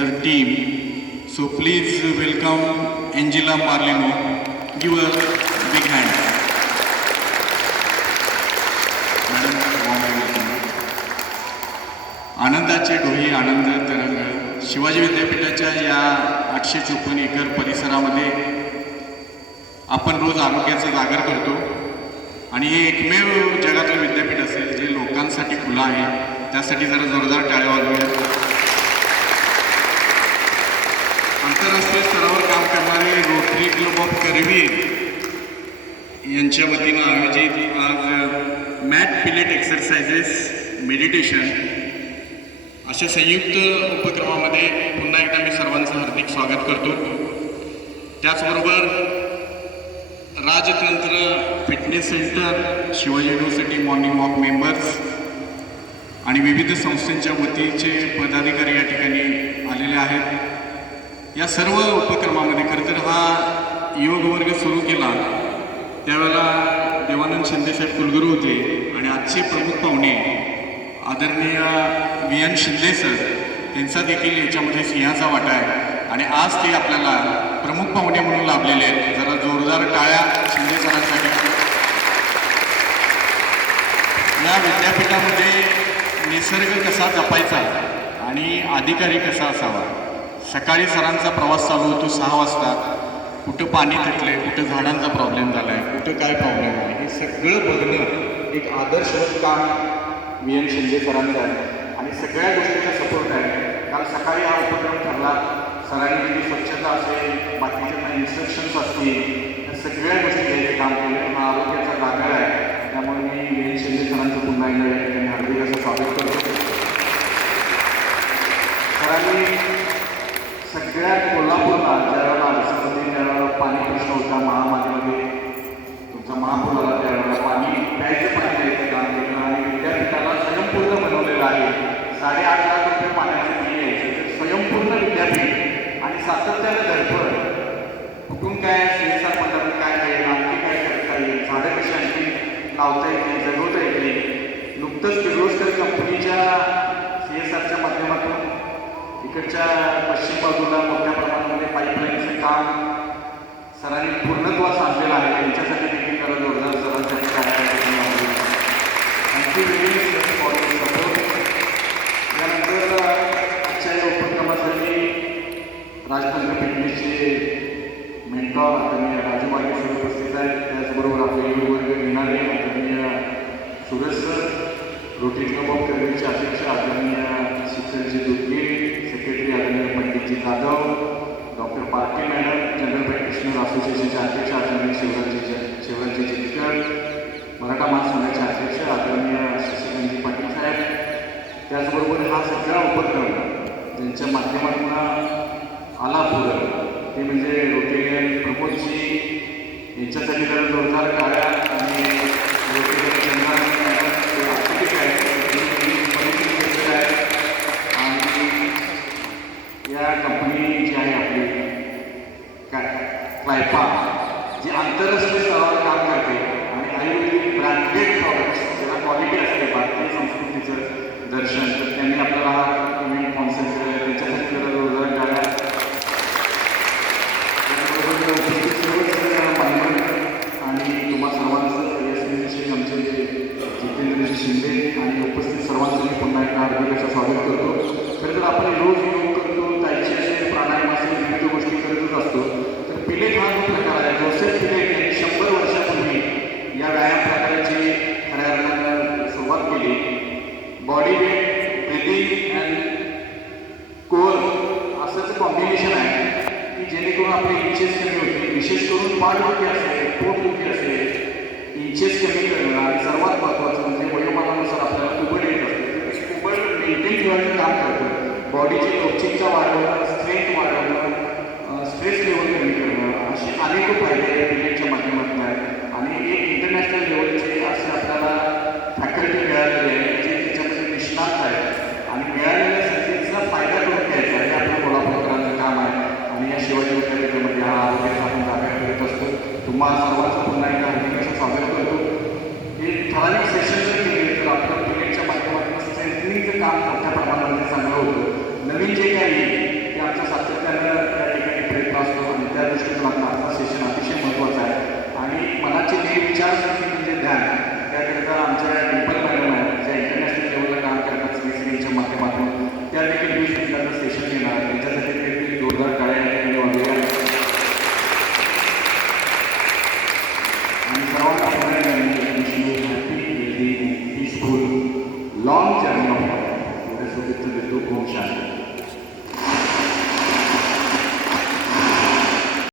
the team. So please welcome Angela Marlino. Give a big hand. Madam, warm welcome. आनंदाचे डोही आनंद तरंग शिवाजी विद्यापीठाच्या या 854 acre परिसरामध्ये आपण रोज आरोग्याचा जागर करतो आणि हे एकमेव जगातलं विद्यापीठ असेल जे लोकांसाठी खुलं आहे. त्यासाठी जरा जोरदार टाळ्या वाजवूया. आंतरराष्ट्रीय स्तरावर काम करणारे रोटरी क्लब ऑफ करवीर यांच्या वतीनं आयोजित आज मॅट पिलेट एक्सरसाइजेस मेडिटेशन अशा संयुक्त उपक्रमामध्ये पुन्हा एकदा मी सर्वांचं हार्दिक स्वागत करतो. त्याचबरोबर Rajtantra fitness centre, Shivaji university morning walk members आणि विविध संस्थांच्या वतीचे पदाधिकारी या ठिकाणी आलेले आहेत. या सर्व उपक्रमामध्ये खरं तर हा योग वर्ग सुरू केला त्यावेळेला देवानंद शिंदेसाहेब कुलगुरू होते आणि आजचे प्रमुख पाहुणे आदरणीय VN शिंदे सर, त्यांचा देखील याच्यामध्ये सिंहाचा वाटा आहे आणि आज ते आपल्याला प्रमुख पाहुणे म्हणून लाभलेले आहेत. जरा जोरदार टाळ्या शिंदे सरांसाठी. या विद्यापीठामध्ये निसर्ग कसा जपायचा आणि अधिकारी कसा असावा. सकाळी सरांचा प्रवास चालू होतो 6 वाजता. कुठं पाणी थकले, कुठं झाडांचा प्रॉब्लेम झाला आहे, कुठं काय प्रॉब्लेम आहे, हे सगळं बघणं एक आदर्शवत काम VN शिंदे सरांचं आहे आणि सगळ्या गोष्टीचा सपोर्ट आहे. काल सकाळी हा उपक्रम ठरला. सरांनी जी स्वच्छता असेल, बाकीच्या इन्स्ट्रक्शन्स असतील, या सगळ्या गोष्टी घ्यायचं काम केलं. हा आरोग्याचा जागर आहे. त्यामुळे मी VN शिंदे सरांचं पुन्हा एकदा या ठिकाणी हार्दिक असं स्वागत करतो. सरांनी सगळ्या कोल्हापूरला ज्यावेळेला अडचणमध्ये त्यावेळेला पाणी प्रश्न होता, महामारीमध्ये तुमचा महापूर आला, त्यावेळेला पाणी प्यायचं पाणी द्यायचं काम केलं आणि विद्यापीठाला स्वयंपूर्ण बनवलेलं आहे. 8.5 लाख रुपये पाण्याचं बिल यायचं. स्वयंपूर्ण विद्यापीठ आणि सातत्यानं धडपड. कुठून काय CSR मंडळात काय मिळेल, आणखी काय करता येईल, झाडं कशी आणखी लावता येतील, जगवता येतील. नुकतंच किर्लोस्कर कंपनीच्या CSRच्या माध्यमातून इकडच्या पश्चिम बाजूला मोठ्या प्रमाणामध्ये पाईपलाईनचं काम सरांनी पूर्णत्वास आणलेलं आहे. त्यांच्यासाठी देखील खरं जोरदार सरांसाठी काय आणखी वेगळी सपोर्ट. यानंतर आजच्या या उपक्रमासाठी राजतंत्र फिटनेसचे मेंटॉर आदरणीय राजू मार्गे सर उपस्थित आहेत. त्याचबरोबर आपले योग वर्ग घेणारे आदरणीय Suresh sir, Rotary club of करवीरचे अध्यक्ष आदरणीय शिक्षणजी दुधगे, सेक्रेटरी आदरणीय Panditji Jadhav, doctor Parke madam, general practitioner असोसिएशनचे अध्यक्ष आदरणीय शिवराजजी जितकर, मराठा महासंघाचे अध्यक्ष आदरणीय शशिकांतजी पाटील साहेब. त्याचबरोबर हा सगळा उपक्रम ज्यांच्या माध्यमातून आला पुढं ते म्हणजे रोटेरियन प्रमोदजी, यांच्यासाठी जरा जोरदार टाळ्या. आणि रोटेरियन चंद्राजी आणि या कंपनी जी आहे आपली काय ट्रायपा, जी आंतरराष्ट्रीय स्तरावर काम करते आणि आयुर्वेदिक ब्रँडेड प्रॉडक्ट्स ज्याला क्वालिटी असते, भारतीय संस्कृतीचं दर्शन, तर त्यांनी आपल्याला हा इव्हेंट कॉन्सेप्ट केला. त्याच्यासाठी जरा जोरदार टाळ्या. आणि तुम्हा सर्वांचं यशस्वी आमचे जितेंद्रजी शिंदे आणि उपस्थित सर्वांचं मी पुन्हा एकदा हार्दिक असं स्वागत करतो. खरं तर आपण रोज योग करतो, ताईची असेल, प्राणायाम असेल, विविध गोष्टी करतच असतो. तर पिलेट हा जो प्रकार आहे, जोसेफ पिलेट यांनी 100 वर्षापूर्वी या व्यायाम प्रकाराची खऱ्या अर्थानं सुरुवात केली. Body weight, breathing and core असंच कॉम्बिनेशन आहे की जेणेकरून आपले इंचेस कमी होते. विशेष करून पाठदुखी असेल, पोटदुखी असेल, इंचेस कमी करणं आणि सर्वात महत्त्वाचं म्हणजे वयोमानानुसार आपल्याला उघड येत असते. उघड मेंटेन ठेवायचं काम करतं. बॉडीची लवचिकता वाढवणं, स्ट्रेंथ वाढवणं, स्ट्रेस लेवल कमी करणं, असे अनेक फायदे या पिलेटच्या माध्यमातून आहेत. आणि एक इंटरनॅशनल लेवलचे असे आपल्याला फॅकल्टी मिळालेली आहे जे त्याच्यामध्ये निष्णात आहेत आणि मिळालेल्या संधीचा फायदा करून घ्यायचा हे आपलं कोल्हापूरकरांचं काम आहे. आणि या शिवाजी विद्यापीठामध्ये हा आरोग्याचा आपण जागा करत असतो. तुम्हाला सर्वांचं पुन्हा एकदा हार्दिक स्वागत करतो. हे ठराविक सेशन जर केले तर आपल्या पिलेटच्या माध्यमातून स्ट्रेंथनिंगचं काम मोठ्या प्रमाणामध्ये चांगलं होतं. नवीन जे काही येईल लॉंग जर्नी ऑफ लाईफ एवढ्या शुभेच्छा देतो. ओम शांती.